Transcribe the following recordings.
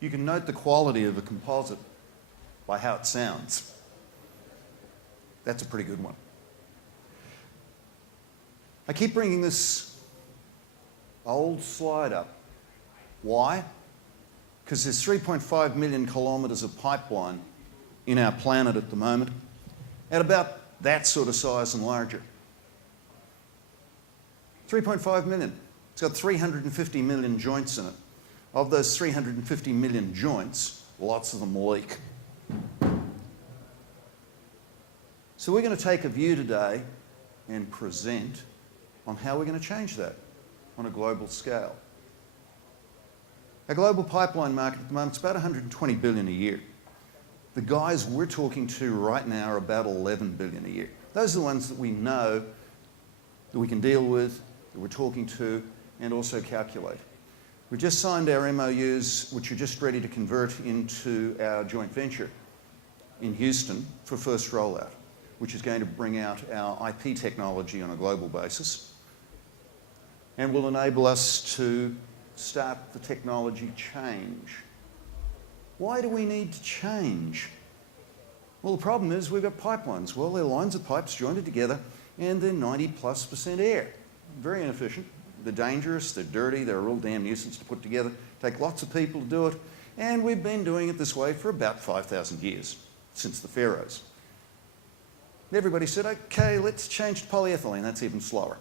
You can note the quality of a composite by how it sounds. That's a pretty good one. I keep bringing this old slide up. Why? Because there's 3.5 million kilometres of pipeline in our planet at the moment, at about that sort of size and larger. 3.5 million. It's got 350 million joints in it. Of those 350 million joints, lots of them leak. So we're going to take a view today and present on how we're going to change that on a global scale. Our global pipeline market at the moment is about 120 billion a year. The guys we're talking to right now are about 11 billion a year. Those are the ones that we know, that we can deal with, that we're talking to, and also calculate. We've just signed our MOUs, which are just ready to convert into our joint venture in Houston for first rollout, which is going to bring out our IP technology on a global basis and will enable us to start the technology change. Why do we need to change? Well, the problem is we've got pipelines. Well, they're lines of pipes joined together and they're 90+% air. Very inefficient. They're dangerous, they're dirty, they're a real damn nuisance to put together. Take lots of people to do it. And we've been doing it this way for about 5,000 years, since the pharaohs. Everybody said, okay, let's change to polyethylene. That's even slower.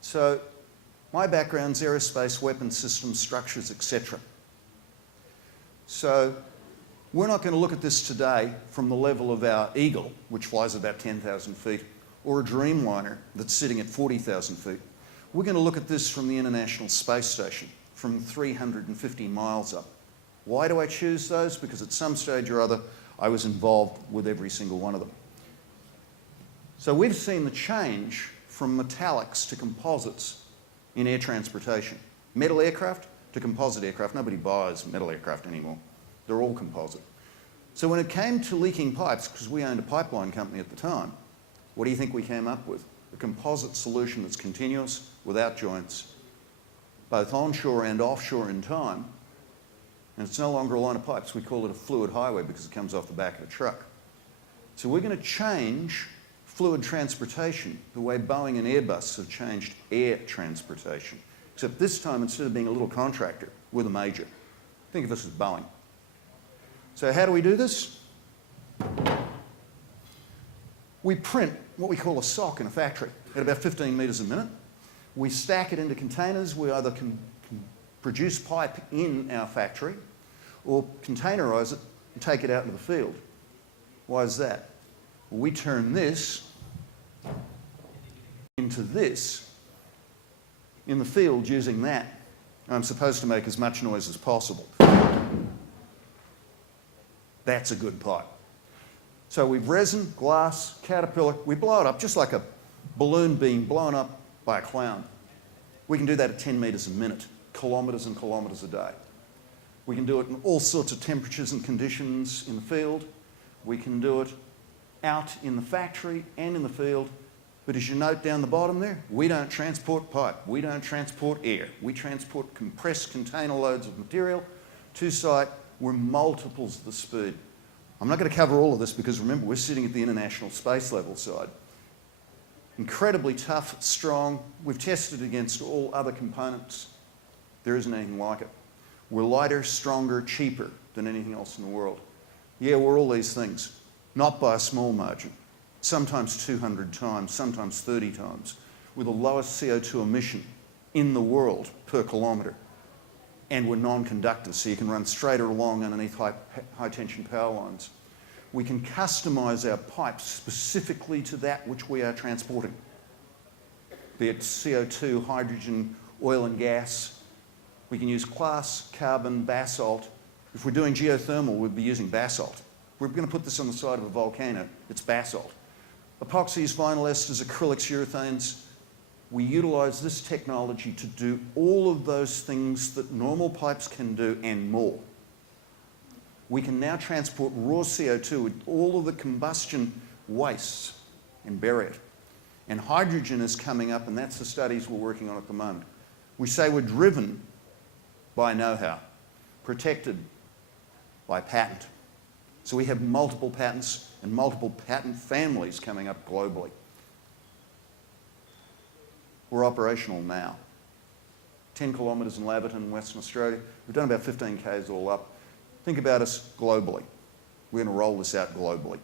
So my background's aerospace, weapons systems, structures, etc. So we're not going to look at this today from the level of our Eagle, which flies about 10,000 feet, or a Dreamliner that's sitting at 40,000 feet. We're going to look at this from the International Space Station, from 350 miles up. Why do I choose those? Because at some stage or other, I was involved with every single one of them. So we've seen the change from metallics to composites in air transportation. Metal aircraft to composite aircraft. Nobody buys metal aircraft anymore. They're all composite. So when it came to leaking pipes, because we owned a pipeline company at the time, what do you think we came up with? A composite solution that's continuous, without joints, both onshore and offshore in time, and it's no longer a line of pipes. We call it a fluid highway because it comes off the back of a truck. So we're going to change fluid transportation the way Boeing and Airbus have changed air transportation. Except this time, instead of being a little contractor, we're the major. Think of us as Boeing. So how do we do this? We print what we call a sock in a factory at about 15 metres a minute. We stack it into containers. We either can produce pipe in our factory or containerise it and take it out into the field. Why is that? Well, we turn this into this in the field using that. I'm supposed to make as much noise as possible. That's a good pipe. So we've resin, glass, caterpillar. We blow it up just like a balloon being blown up by a clown. We can do that at 10 metres a minute, kilometres and kilometres a day. We can do it in all sorts of temperatures and conditions in the field. We can do it out in the factory and in the field. But as you note down the bottom there, we don't transport pipe. We don't transport air. We transport compressed container loads of material to site. We're multiples of the speed. I'm not going to cover all of this because remember, we're sitting at the international space level side. Incredibly tough, strong. We've tested against all other components. There isn't anything like it. We're lighter, stronger, cheaper than anything else in the world. Yeah, we're all these things, not by a small margin. Sometimes 200 times, sometimes 30 times, with the lowest CO2 emission in the world per kilometre. And we're non-conductive, so you can run straighter along underneath high-tension power lines. We can customise our pipes specifically to that which we are transporting, be it CO2, hydrogen, oil and gas. We can use glass, carbon, basalt. If we're doing geothermal, we'd be using basalt. We're going to put this on the side of a volcano. It's basalt. Epoxies, vinyl esters, acrylics, urethanes. We utilise this technology to do all of those things that normal pipes can do and more. We can now transport raw CO2 with all of the combustion wastes and bury it. And hydrogen is coming up, and that's the studies we're working on at the moment. We say we're driven by know-how. protected by patent. So we have multiple patents and multiple patent families coming up globally. We're operational now. 10 kilometres in Laverton, Western Australia. We've done about 15 k's all up. Think about us globally. We're going to roll this out globally.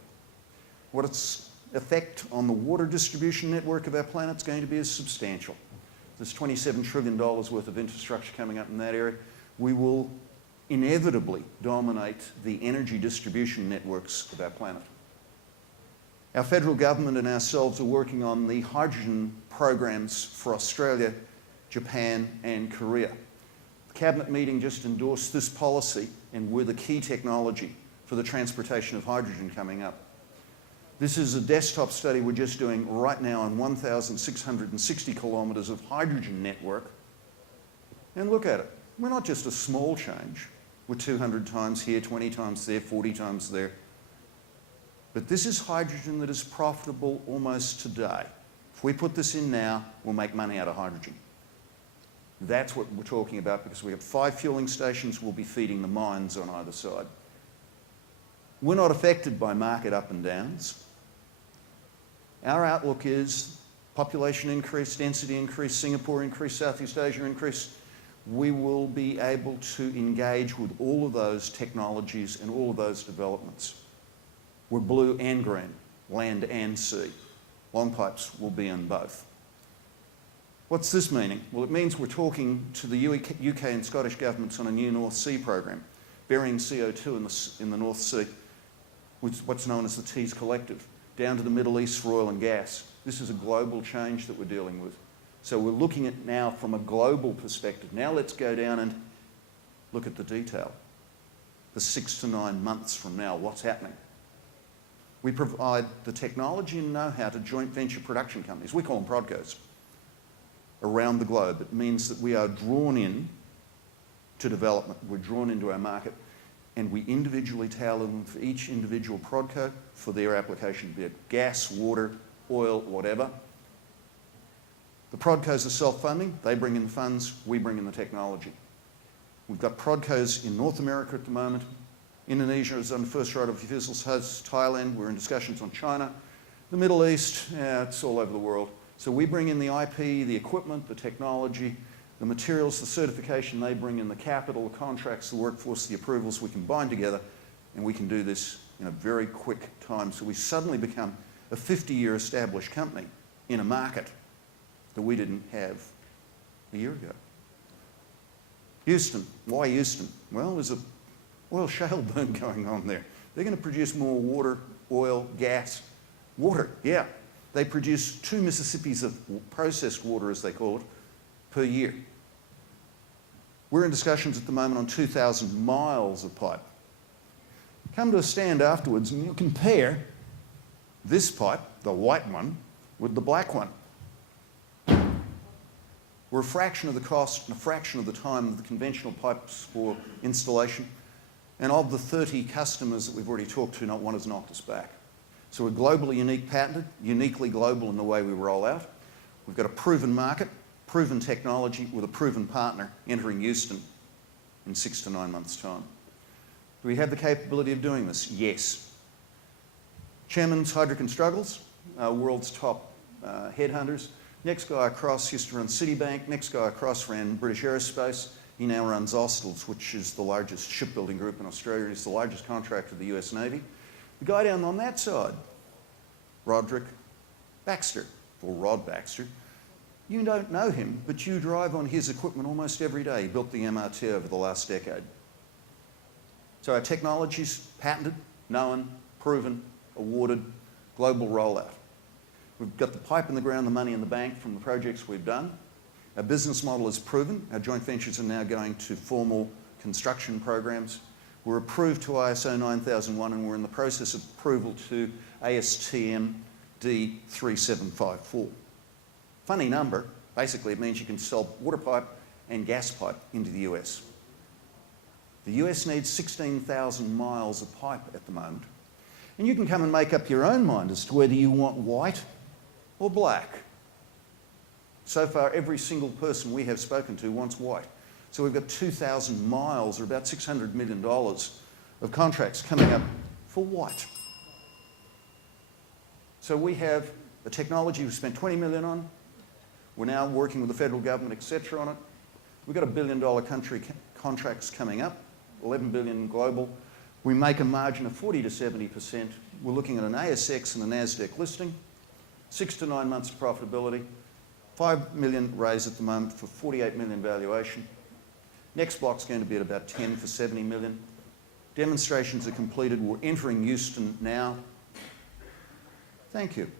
What its effect on the water distribution network of our planet is going to be is substantial. There's $27 trillion worth of infrastructure coming up in that area. We will inevitably dominate the energy distribution networks of our planet. Our federal government and ourselves are working on the hydrogen programs for Australia, Japan and Korea. The Cabinet meeting just endorsed this policy and we're the key technology for the transportation of hydrogen coming up. This is a desktop study we're just doing right now on 1,660 kilometres of hydrogen network. And look at it. We're not just a small change. We're 200 times here, 20 times there, 40 times there. But this is hydrogen that is profitable almost today. If we put this in now, we'll make money out of hydrogen. That's what we're talking about because we have 5 fueling stations, we'll be feeding the mines on either side. We're not affected by market up and downs. Our outlook is population increase, density increase, Singapore increase, Southeast Asia increase. We will be able to engage with all of those technologies and all of those developments. We're blue and green, land and sea. Long pipes will be in both. What's this meaning? Well, it means we're talking to the UK and Scottish governments on a new North Sea program, burying CO2 in the North Sea, with what's known as the Tees Collective, down to the Middle East for oil and gas. This is a global change that we're dealing with. So we're looking at now from a global perspective. Now let's go down and look at the detail. The 6 to 9 months from now, what's happening? We provide the technology and know-how to joint venture production companies. We call them Prodcos. Around the globe. It means that we are drawn in to development. We're drawn into our market and we individually tailor them for each individual Prodco for their application, be it gas, water, oil, whatever. The Prodcos are self-funding. They bring in the funds, we bring in the technology. We've got Prodcos in North America at the moment. Indonesia is on the first right of refusal, hosts Thailand. We're in discussions on China. The Middle East, it's all over the world. So we bring in the IP, the equipment, the technology, the materials, the certification. They bring in the capital, the contracts, the workforce, the approvals. We combine together and we can do this in a very quick time. So we suddenly become a 50-year established company in a market that we didn't have a year ago. Houston. Why Houston? Well, there's an oil shale boom going on there. They're going to produce more water, oil, gas. Water, yeah. They produce 2 Mississippis of processed water, as they call it, per year. We're in discussions at the moment on 2,000 miles of pipe. Come to a stand afterwards and you compare this pipe, the white one, with the black one. We're a fraction of the cost and a fraction of the time of the conventional pipes for installation. And of the 30 customers that we've already talked to, not one has knocked us back. So we're globally unique patented, uniquely global in the way we roll out. We've got a proven market, proven technology with a proven partner entering Houston in 6 to 9 months' time. Do we have the capability of doing this? Yes. Chairman's Heidrick and Struggles, world's top headhunters. Next guy across used to run Citibank. Next guy across ran British Aerospace. He now runs Austal's, which is the largest shipbuilding group in Australia. He's the largest contractor of the US Navy. The guy down on that side, Roderick Baxter, or Rod Baxter, you don't know him, but you drive on his equipment almost every day. He built the MRT over the last decade. So our technology's patented, known, proven, awarded, global rollout. We've got the pipe in the ground, the money in the bank from the projects we've done. Our business model is proven. Our joint ventures are now going to formal construction programs. We're approved to ISO 9001 and we're in the process of approval to ASTM D3754. Funny number. Basically, it means you can sell water pipe and gas pipe into the US. The US needs 16,000 miles of pipe at the moment. And you can come and make up your own mind as to whether you want white or black. So far, every single person we have spoken to wants white. So we've got 2,000 miles, or about $600 million of contracts coming up for what? So we have a technology we spent $20 million on. We're now working with the federal government, etc. on it. We've got $1 billion country contracts coming up, 11 billion global. We make a margin of 40 to 70%. We're looking at an ASX and a NASDAQ listing, 6 to 9 months of profitability, 5 million raised at the moment for 48 million valuation. Next block's going to be at about 10 for 70 million. Demonstrations are completed. We're entering Houston now. Thank you.